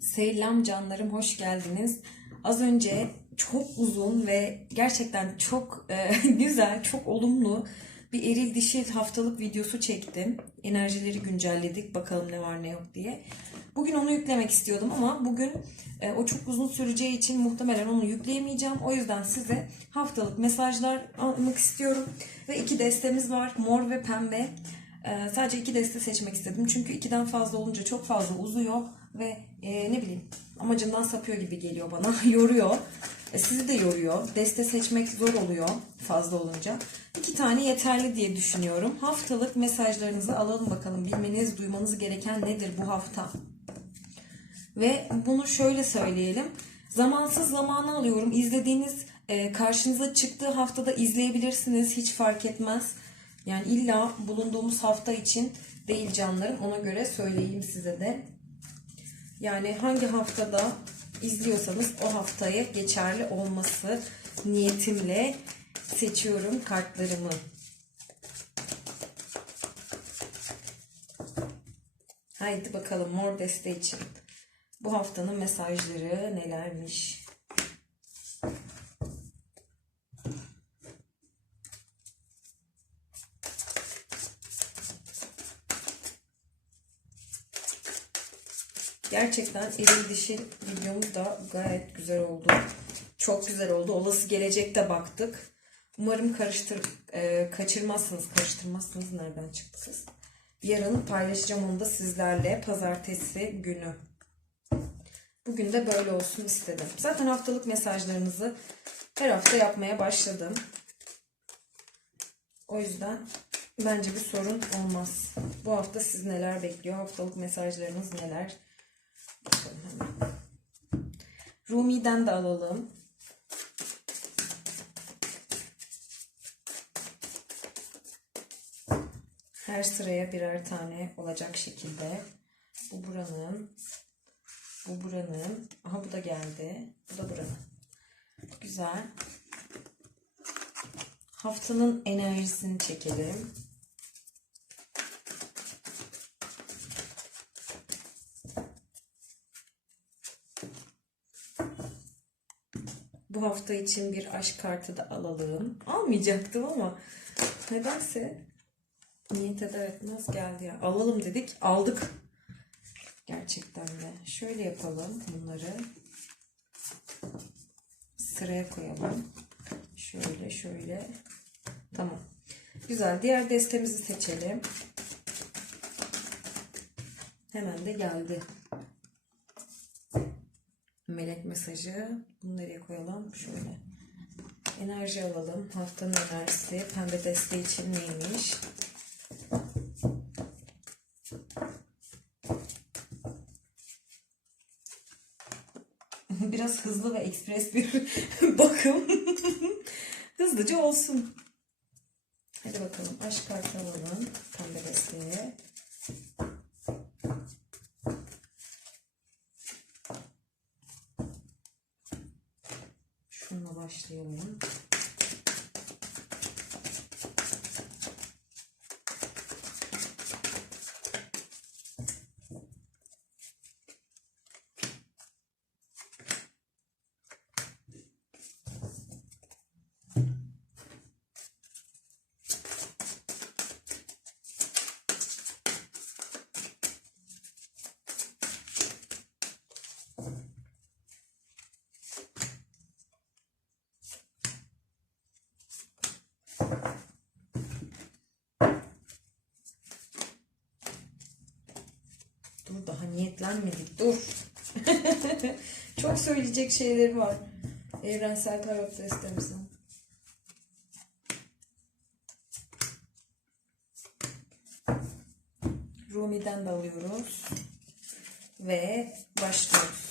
Selam canlarım, hoş geldiniz. Az önce çok uzun ve gerçekten çok e, güzel, çok olumlu bir eril dişil haftalık videosu çektim. Enerjileri güncelledik, bakalım ne var ne yok diye. Bugün onu yüklemek istiyordum ama bugün e, o çok uzun süreceği için muhtemelen onu yükleyemeyeceğim. O yüzden size haftalık mesajlar almak istiyorum. Ve iki destemiz var, mor ve pembe. Ee, sadece iki deste seçmek istedim. Çünkü ikiden fazla olunca çok fazla uzuyor ve e, ne bileyim amacından sapıyor gibi geliyor bana. yoruyor. E, sizi de yoruyor. Deste seçmek zor oluyor fazla olunca. İki tane yeterli diye düşünüyorum. Haftalık mesajlarınızı alalım bakalım. Bilmeniz, duymanız gereken nedir bu hafta? Ve bunu şöyle söyleyelim. Zamansız zamanı alıyorum. İzlediğiniz e, karşınıza çıktığı haftada izleyebilirsiniz. Hiç fark etmez. Yani illa bulunduğumuz hafta için değil canlarım. Ona göre söyleyeyim size de. Yani hangi haftada izliyorsanız o haftaya geçerli olması niyetimle seçiyorum kartlarımı. Haydi bakalım mor deste için. Bu haftanın mesajları nelermiş? Gerçekten eril dişil videomuz da gayet güzel oldu. Çok güzel oldu. Olası gelecekte baktık. Umarım karıştır, e, kaçırmazsınız. Karıştırmazsınız. Nereden çıktı siz? Yarın paylaşacağım onu da sizlerle. Pazartesi günü. Bugün de böyle olsun istedim. Zaten haftalık mesajlarınızı her hafta yapmaya başladım. O yüzden bence bir sorun olmaz. Bu hafta siz neler bekliyor? Haftalık mesajlarınız neler? Bakalım hemen. Rumi'den de alalım. Her sıraya birer tane olacak şekilde. Bu buranın. Bu buranın. Aha bu da geldi. Bu da buranın. Güzel. Haftanın enerjisini çekelim. Bu hafta için bir aşk kartı da alalım. Almayacaktım ama nedense niyet eder etmez geldi ya. Alalım dedik, aldık. Gerçekten de. Şöyle yapalım bunları. Sıraya koyalım. Şöyle şöyle. Tamam. Güzel. Diğer destemizi seçelim. Hemen de geldi. Melek mesajı. Bunu nereye koyalım? Şöyle. Enerji alalım. Haftanın enerjisi. Pembe deste için neymiş? Biraz hızlı ve ekspres bir bakım. Hızlıca olsun. Hadi bakalım. Aşk kartı alalım. Pembe desteğe. Şununla başlayalım. Dur daha niyetlenmedik dur. Çok söyleyecek şeyleri var. Evrensel tarot destemizin. Rumi'den de alıyoruz. Ve başlıyoruz.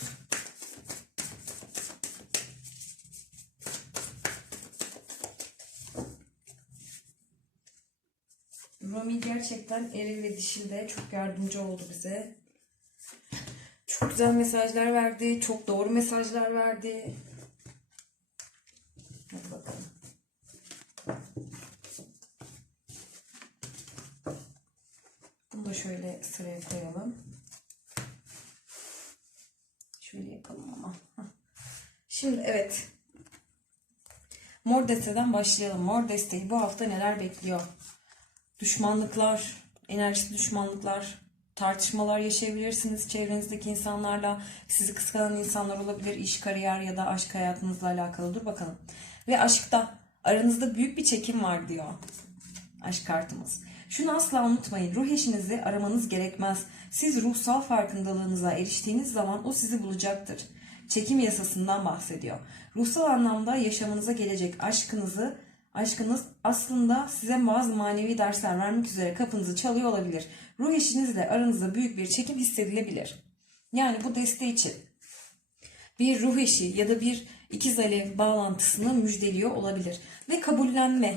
Rumi gerçekten eril ve dişilde çok yardımcı oldu bize. Güzel mesajlar verdi. Çok doğru mesajlar verdi. Hadi bakalım. Bunu da şöyle sıraya koyalım. Şöyle yapalım ama. Şimdi evet. Mor desteden başlayalım. Mor desteği bu hafta neler bekliyor? Düşmanlıklar, enerjisi düşmanlıklar, tartışmalar yaşayabilirsiniz çevrenizdeki insanlarla. Sizi kıskanan insanlar olabilir. iş, kariyer ya da aşk hayatınızla alakalı. Dur bakalım. Ve aşkta aranızda büyük bir çekim var diyor. Aşk kartımız. Şunu asla unutmayın. Ruh eşinizi aramanız gerekmez. Siz ruhsal farkındalığınıza eriştiğiniz zaman o sizi bulacaktır. Çekim yasasından bahsediyor. Ruhsal anlamda yaşamınıza gelecek aşkınızı Aşkınız aslında size bazı manevi dersler vermek üzere kapınızı çalıyor olabilir. Ruh eşinizle aranızda büyük bir çekim hissedilebilir. Yani bu desteği için bir ruh eşi ya da bir ikiz alev bağlantısını müjdeliyor olabilir. Ve kabullenme.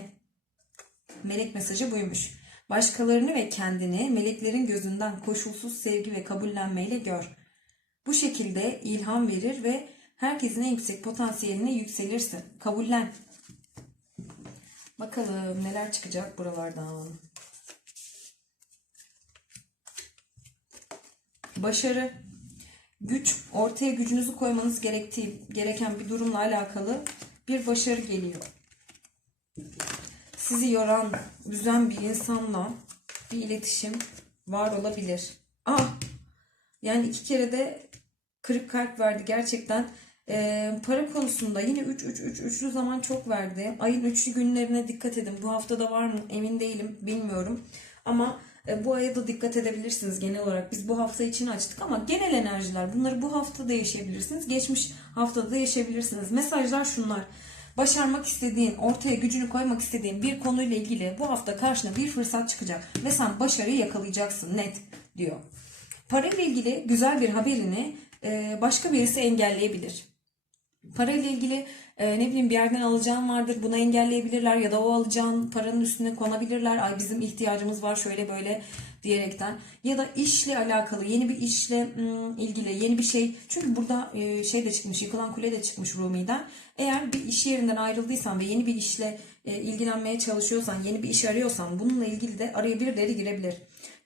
Melek mesajı buymuş. Başkalarını ve kendini meleklerin gözünden koşulsuz sevgi ve kabullenmeyle gör. Bu şekilde ilham verir ve herkesin en yüksek potansiyeline yükselirsin. Kabullen. Bakalım neler çıkacak buralardan. Başarı, güç, ortaya gücünüzü koymanız gerektiği gereken bir durumla alakalı bir başarı geliyor. Sizi yoran, üzen bir insanla bir iletişim var olabilir. Ah, yani iki kere de kırık kalp verdi gerçekten. Ee, para konusunda yine 3 3 3 üçlü zaman çok verdi. Ayın üçlü günlerine dikkat edin. Bu haftada var mı emin değilim, bilmiyorum. Ama e, bu aya da dikkat edebilirsiniz genel olarak. Biz bu hafta için açtık ama genel enerjiler bunları bu hafta da yaşayabilirsiniz. Geçmiş haftada da yaşayabilirsiniz. Mesajlar şunlar. Başarmak istediğin, ortaya gücünü koymak istediğin bir konuyla ilgili bu hafta karşına bir fırsat çıkacak ve sen başarıyı yakalayacaksın net diyor. Parayla ilgili güzel bir haberini e, başka birisi engelleyebilir. Parayla ilgili e, ne bileyim bir yerden alacağın vardır bunu engelleyebilirler ya da o alacağın paranın üstüne konabilirler. Ay bizim ihtiyacımız var şöyle böyle diyerekten. Ya da işle alakalı yeni bir işle ım, ilgili yeni bir şey. Çünkü burada e, şey de çıkmış yıkılan kule de çıkmış Rumi'den. Eğer bir iş yerinden ayrıldıysan ve yeni bir işle e, ilgilenmeye çalışıyorsan yeni bir iş arıyorsan bununla ilgili de araya birileri girebilir.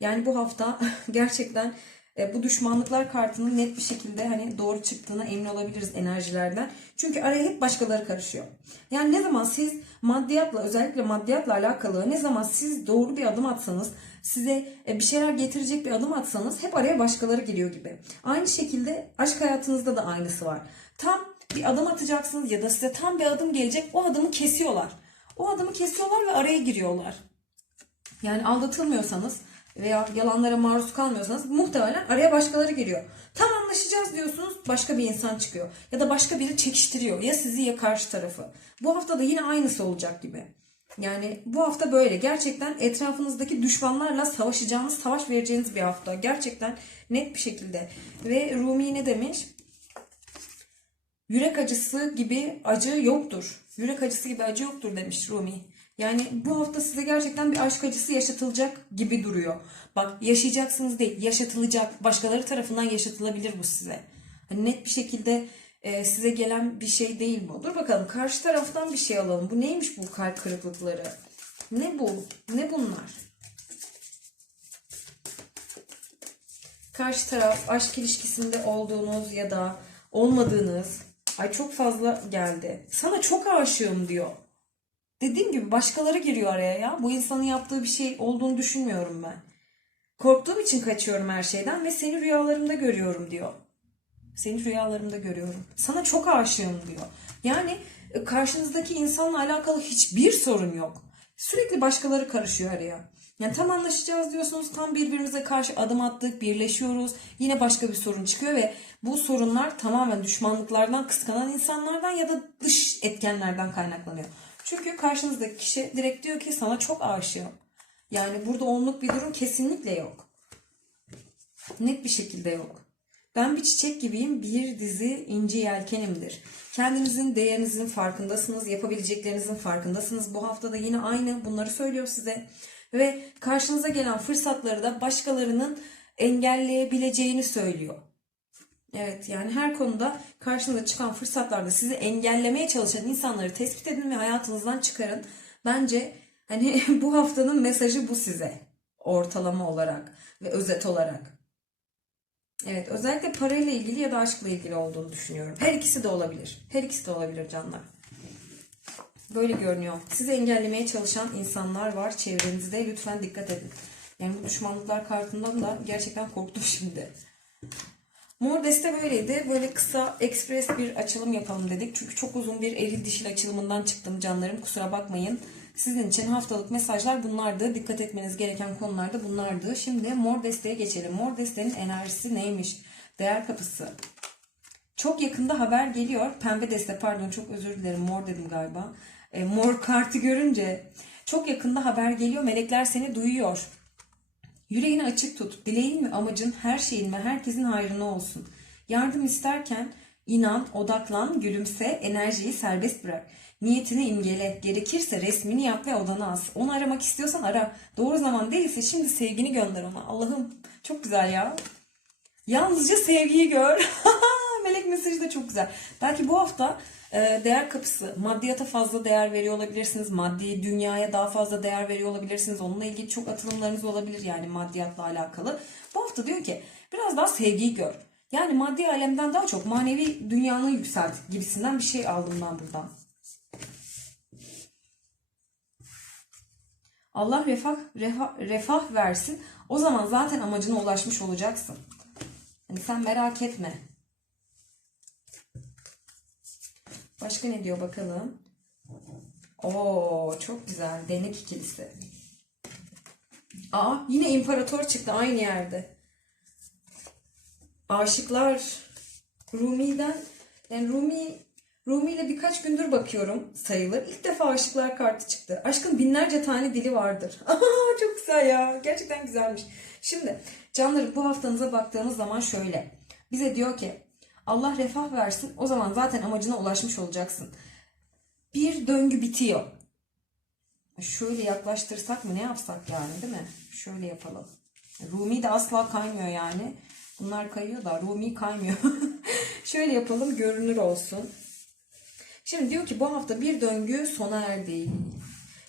Yani bu hafta gerçekten e, bu düşmanlıklar kartının net bir şekilde hani doğru çıktığına emin olabiliriz enerjilerden. Çünkü araya hep başkaları karışıyor. Yani ne zaman siz maddiyatla özellikle maddiyatla alakalı ne zaman siz doğru bir adım atsanız size e, bir şeyler getirecek bir adım atsanız hep araya başkaları giriyor gibi. Aynı şekilde aşk hayatınızda da aynısı var. Tam bir adım atacaksınız ya da size tam bir adım gelecek o adımı kesiyorlar. O adımı kesiyorlar ve araya giriyorlar. Yani aldatılmıyorsanız veya yalanlara maruz kalmıyorsanız muhtemelen araya başkaları giriyor. Tam anlaşacağız diyorsunuz başka bir insan çıkıyor. Ya da başka biri çekiştiriyor ya sizi ya karşı tarafı. Bu hafta da yine aynısı olacak gibi. Yani bu hafta böyle. Gerçekten etrafınızdaki düşmanlarla savaşacağınız, savaş vereceğiniz bir hafta. Gerçekten net bir şekilde. Ve Rumi ne demiş? Yürek acısı gibi acı yoktur. Yürek acısı gibi acı yoktur demiş Rumi. Yani bu hafta size gerçekten bir aşk acısı yaşatılacak gibi duruyor. Bak yaşayacaksınız değil, yaşatılacak. Başkaları tarafından yaşatılabilir bu size. Hani net bir şekilde e, size gelen bir şey değil bu. Dur bakalım karşı taraftan bir şey alalım. Bu neymiş bu kalp kırıklıkları? Ne bu? Ne bunlar? Karşı taraf aşk ilişkisinde olduğunuz ya da olmadığınız ay çok fazla geldi. Sana çok aşığım diyor. Dediğim gibi başkaları giriyor araya ya. Bu insanın yaptığı bir şey olduğunu düşünmüyorum ben. Korktuğum için kaçıyorum her şeyden ve seni rüyalarımda görüyorum diyor. Seni rüyalarımda görüyorum. Sana çok aşığım diyor. Yani e, karşınızdaki insanla alakalı hiçbir sorun yok. Sürekli başkaları karışıyor araya. Yani tam anlaşacağız diyorsunuz, tam birbirimize karşı adım attık, birleşiyoruz. Yine başka bir sorun çıkıyor ve bu sorunlar tamamen düşmanlıklardan, kıskanan insanlardan ya da dış etkenlerden kaynaklanıyor. Çünkü karşınızdaki kişi direkt diyor ki sana çok aşığım. Yani burada onluk bir durum kesinlikle yok. Net bir şekilde yok. Ben bir çiçek gibiyim, bir dizi inci yelkenimdir. Kendinizin değerinizin farkındasınız, yapabileceklerinizin farkındasınız. Bu hafta da yine aynı bunları söylüyor size. Ve karşınıza gelen fırsatları da başkalarının engelleyebileceğini söylüyor. Evet yani her konuda karşınıza çıkan fırsatlarda sizi engellemeye çalışan insanları tespit edin ve hayatınızdan çıkarın. Bence hani bu haftanın mesajı bu size ortalama olarak ve özet olarak. Evet, özellikle parayla ilgili ya da aşkla ilgili olduğunu düşünüyorum. Her ikisi de olabilir. Her ikisi de olabilir canlar. Böyle görünüyor. Sizi engellemeye çalışan insanlar var çevrenizde. Lütfen dikkat edin. Yani bu düşmanlıklar kartından da gerçekten korktum şimdi. Mor deste böyleydi. Böyle kısa, ekspres bir açılım yapalım dedik. Çünkü çok uzun bir eril dişil açılımından çıktım canlarım. Kusura bakmayın. Sizin için haftalık mesajlar bunlardı. Dikkat etmeniz gereken konular da bunlardı. Şimdi mor desteğe geçelim. Mor destenin enerjisi neymiş? Değer kapısı. Çok yakında haber geliyor. Pembe deste pardon çok özür dilerim. Mor dedim galiba. E, mor kartı görünce çok yakında haber geliyor. Melekler seni duyuyor. Yüreğini açık tut. Dileğin mi amacın her şeyin ve herkesin hayrına olsun. Yardım isterken inan, odaklan, gülümse, enerjiyi serbest bırak. Niyetini imgele. Gerekirse resmini yap ve odana as. Onu aramak istiyorsan ara. Doğru zaman değilse şimdi sevgini gönder ona. Allah'ım çok güzel ya. Yalnızca sevgiyi gör. Da çok güzel. Belki bu hafta e, değer kapısı, maddiyata fazla değer veriyor olabilirsiniz. Maddi dünyaya daha fazla değer veriyor olabilirsiniz. Onunla ilgili çok atılımlarınız olabilir yani maddiyatla alakalı. Bu hafta diyor ki biraz daha sevgiyi gör. Yani maddi alemden daha çok manevi dünyanı yükselt gibisinden bir şey aldım ben buradan. Allah refah, refah, refah versin. O zaman zaten amacına ulaşmış olacaksın. Hani sen merak etme. Başka ne diyor bakalım. Oo çok güzel. Denek ikilisi. Aa yine imparator çıktı aynı yerde. Aşıklar Rumi'den yani Rumi Rumi ile birkaç gündür bakıyorum sayılır. İlk defa aşıklar kartı çıktı. Aşkın binlerce tane dili vardır. Aa, çok güzel ya. Gerçekten güzelmiş. Şimdi canlarım bu haftanıza baktığımız zaman şöyle. Bize diyor ki Allah refah versin. O zaman zaten amacına ulaşmış olacaksın. Bir döngü bitiyor. Şöyle yaklaştırsak mı ne yapsak yani değil mi? Şöyle yapalım. Rumi de asla kaymıyor yani. Bunlar kayıyor da Rumi kaymıyor. Şöyle yapalım görünür olsun. Şimdi diyor ki bu hafta bir döngü sona erdi.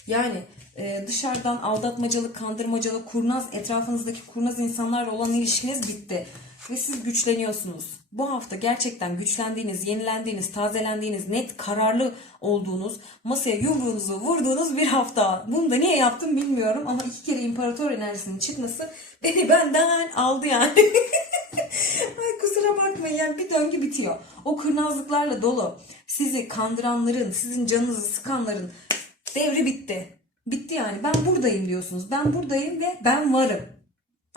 Yani e, dışarıdan aldatmacalık, kandırmacalık, kurnaz, etrafınızdaki kurnaz insanlarla olan ilişkiniz bitti. Ve siz güçleniyorsunuz. Bu hafta gerçekten güçlendiğiniz, yenilendiğiniz, tazelendiğiniz, net kararlı olduğunuz, masaya yumruğunuzu vurduğunuz bir hafta. Bunu da niye yaptım bilmiyorum ama iki kere imparator enerjisinin çıkması beni benden aldı yani. Ay kusura bakmayın yani bir döngü bitiyor. O kurnazlıklarla dolu sizi kandıranların, sizin canınızı sıkanların devri bitti. Bitti yani. Ben buradayım diyorsunuz. Ben buradayım ve ben varım.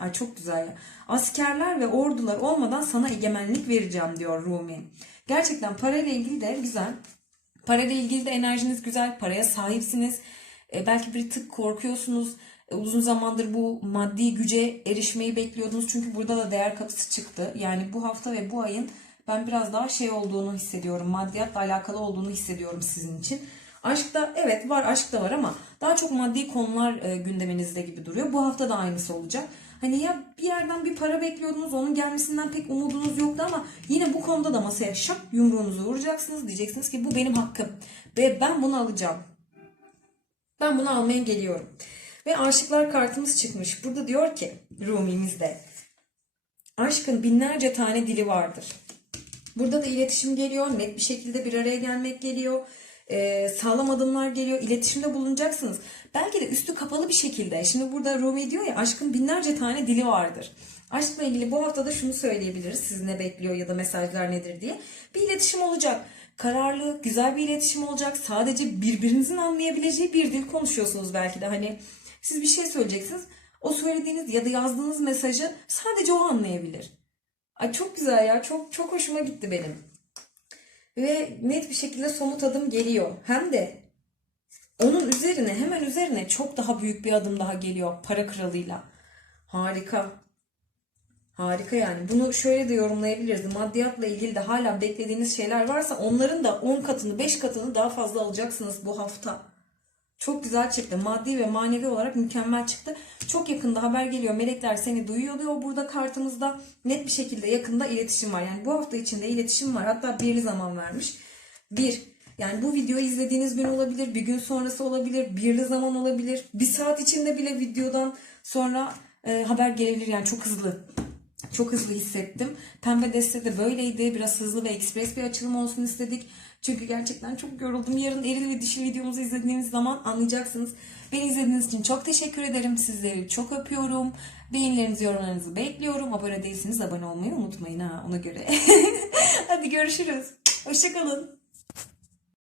Ay çok güzel ya. Askerler ve ordular olmadan sana egemenlik vereceğim diyor Rumi. Gerçekten parayla ilgili de güzel. Parayla ilgili de enerjiniz güzel. Paraya sahipsiniz. E, belki bir tık korkuyorsunuz. E, uzun zamandır bu maddi güce erişmeyi bekliyordunuz. Çünkü burada da değer kapısı çıktı. Yani bu hafta ve bu ayın ben biraz daha şey olduğunu hissediyorum. Maddiyatla alakalı olduğunu hissediyorum sizin için. Aşkta evet var aşk da var ama daha çok maddi konular e, gündeminizde gibi duruyor. Bu hafta da aynısı olacak. Hani ya bir yerden bir para bekliyordunuz onun gelmesinden pek umudunuz yoktu ama yine bu konuda da masaya şak yumruğunuzu vuracaksınız. Diyeceksiniz ki bu benim hakkım ve ben bunu alacağım. Ben bunu almaya geliyorum. Ve aşıklar kartımız çıkmış. Burada diyor ki Rumi'mizde aşkın binlerce tane dili vardır. Burada da iletişim geliyor. Net bir şekilde bir araya gelmek geliyor. Ee, sağlam adımlar geliyor. İletişimde bulunacaksınız. Belki de üstü kapalı bir şekilde. Şimdi burada Rumi diyor ya aşkın binlerce tane dili vardır. Aşkla ilgili bu haftada şunu söyleyebiliriz. Sizi ne bekliyor ya da mesajlar nedir diye. Bir iletişim olacak. Kararlı, güzel bir iletişim olacak. Sadece birbirinizin anlayabileceği bir dil konuşuyorsunuz belki de. Hani siz bir şey söyleyeceksiniz. O söylediğiniz ya da yazdığınız mesajı sadece o anlayabilir. Ay çok güzel ya. Çok çok hoşuma gitti benim. Ve net bir şekilde somut adım geliyor. Hem de onun üzerine hemen üzerine çok daha büyük bir adım daha geliyor para kralıyla. Harika. Harika yani. Bunu şöyle de yorumlayabiliriz. Maddiyatla ilgili de hala beklediğiniz şeyler varsa onların da 10 katını 5 katını daha fazla alacaksınız bu hafta. Çok güzel çıktı. Maddi ve manevi olarak mükemmel çıktı. Çok yakında haber geliyor. Melekler seni duyuyor diyor. Burada kartımızda net bir şekilde yakında iletişim var. Yani bu hafta içinde iletişim var. Hatta birli zaman vermiş. Bir, yani bu videoyu izlediğiniz gün olabilir. Bir gün sonrası olabilir. Birli zaman olabilir. Bir saat içinde bile videodan sonra e, haber gelebilir. Yani çok hızlı. Çok hızlı hissettim. Pembe deste de böyleydi. Biraz hızlı ve ekspres bir açılım olsun istedik. Çünkü gerçekten çok yoruldum. Yarın eril ve dişil videomuzu izlediğiniz zaman anlayacaksınız. Beni izlediğiniz için çok teşekkür ederim. Sizleri çok öpüyorum. Beğenilerinizi, yorumlarınızı bekliyorum. Abone değilseniz abone olmayı unutmayın ha ona göre. Hadi görüşürüz. Hoşçakalın.